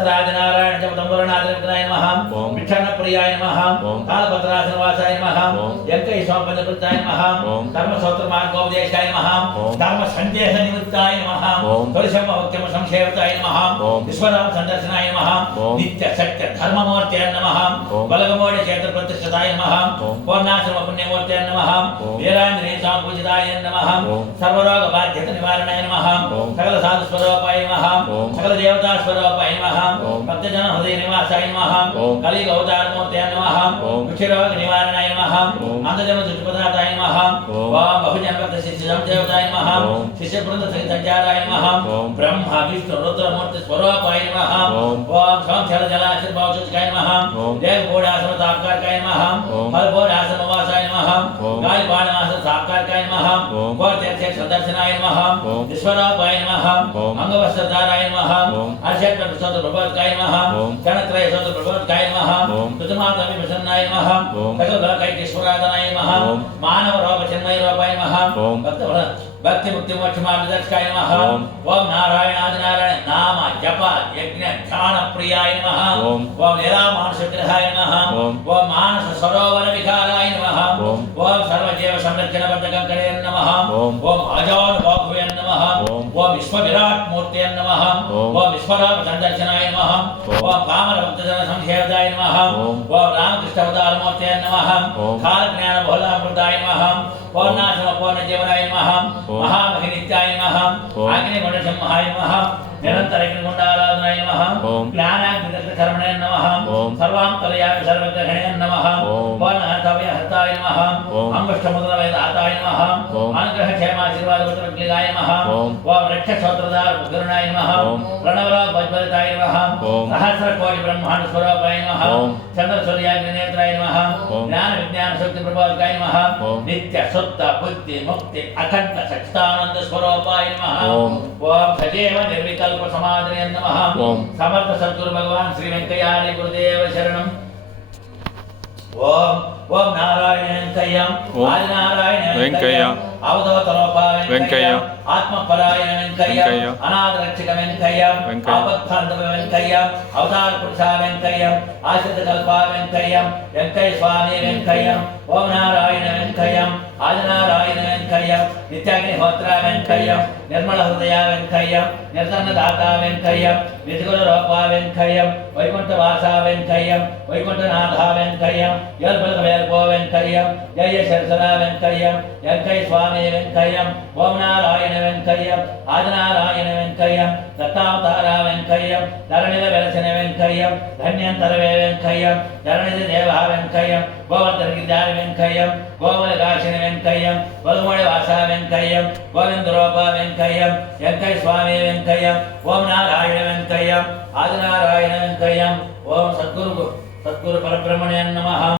दंतराजनारायण जपतंबरनाथनाय नमः विठ्ठलप्रियाय नमः कालभद्रासनवासाय नमः यंकै स्वापनवृत्ताय नमः धर्मसूत्रमार्गोपदेशाय नमः धर्म संदेश निवृत्ताय नमः तुलसम भक्त्यम संक्षेपताय नमः विश्वनाम संदर्शनाय नमः नित्य सत्य धर्ममूर्तये नमः बलगमोड क्षेत्र प्रतिष्ठिताय नमः पूर्णाश्रम पुण्यमूर्तये नमः वीरांजनेय स्वामी पूजिताय नमः सर्वरोग बाध्यत निवारणाय नमः सकल साधु स्वरूपाय नमः सकल देवता स्वरूपाय नमः भक्तजन हृदय निवासाय नमः कलि अवतार मूर्तये नमः दुःखरोग निवारणाय नमः अंधजन दुष्टपदार्थाय नमः ओम बहुजन भक्त शिष्य देवताय नमः शिष्य वृंद सहित संचाराय नमः ब्रह्मा विष्णु रुद्र मूर्ति स्वरूपाय नमः ओम संक्षर जलाशय भौचुकाय नमः देव बोधासम साक्षात्काय नमः फल बोधासम वासाय नमः गाय बाणमास साक्षात्काय नमः गोत्यक्ष सदर्शनाय नमः ईश्वराय नमः अंगवस्त्रधाराय नमः अर्षट प्रसाद प्रबोधकाय नमः गणत्रय सद प्रबोधकाय नमः तुतमातमि प्रसन्नाय नमः सकल लोकैक ईश्वराधनाय नमः मानव रोग चिन्मय रूपाय नमः भक्ति मुक्ति मोक्ष मार्गदर्शकाय नमः ओम नारायण आदि नारायण नाम जप यज्ञ ध्यान प्रियाय नमः ओम लीला मानस विग्रहाय नमः ओम मानस सरोवर विकाराय नमः ओम सर्वजीव संरक्षण बद्धकंकणे नमः ओम अजान बाहुवे नमः ओम विश्व विराट मूर्तये नमः ओम विश्वराम संदर्शनाय नमः ओम कामर भक्तजन संसेवताय नमः ओम रामकृष्ण अवतार मूर्तये नमः काल ज्ञान बहुलामृताय नमः पूर्णाश्रम पूर्ण जीवनाय नमः महामहिनित्याय नमः आग्नेय सिंहाय नमः निरंतर अग्निकुंडाराधनाय नमः ज्ञानाग्निदग्धकर्मणे नमः सर्वांतरयामि सर्वग्रहणे नमः पूर्णहर्ताय नमः अंगुष्ठमुद्रवेदाताय नमः अनुग्रह क्षेमाशीर्वाद पुत्रज्ञाय नमः ओम रक्षसोत्रधार गुरुणाय नमः प्रणवराव भजबलिताय नमः सहस्रकोटि ब्रह्मांड स्वरूपाय नमः चंद्र सूर्याग्निनेत्राय नमः ज्ञान विज्ञान शक्ति प्रबोधकाय नमः नित्य शुद्ध बुद्धि मुक्ति अखंड सच्चिदानंद स्वरूपाय नमः ओम सजीव निर्विकल्प समाधिने नमः समर्थ सद्गुरु भगवान श्री वेंकैयादि गुरुदेव शरणम ओम ओम नारायण वेंकैयम आदि नारायण वेंकैयम अवधूत रूपाय वेंकैयम आत्मपराय वेंकैयम अनाथ रक्षक वेंकैयम आपद्बांधव वेंकैयम अवतार पुरुष वेंकैयम आश्रित कल्पा वेंकैयम वेंकय स्वामी वेंकैयम ओम नारायण वेंकैयम आदि नारायण वेंकैयम नित्याग्निहोत्र वेंकैयम निर्मल हृदय वेंकैयम निर्धन दाता वेंकैयम निजगुण रूपा वेंकैयम वैकुंठ वासा वेंकैयम वैकुंठनाथ वेंकैयम यलबल वेलपो वेंकैयम जय शरसरा वेंकैयम वेंकय स्वामी वेंकैयम ओम नारायण वेंकैयम आदि नारायण वेंकैयम दत्तावतार वेंकैयम धरणिल वेलसन वेंकैयम धन्यंतर वेंकैयम धरणिल देव वेंकैयम गोवर्धन गिरिधार वेंकैयम गोमल गाशिन वेंकैयम बलुमोड़ वासा वेंकैयम गोविंद रूपा वेंकैयम वेंकय स्वामी वेंकैयम ओम नारायण वेंकैयम आदि नारायण वेंकैयम ओम सद्गुरु परब्रह्मणे नमः।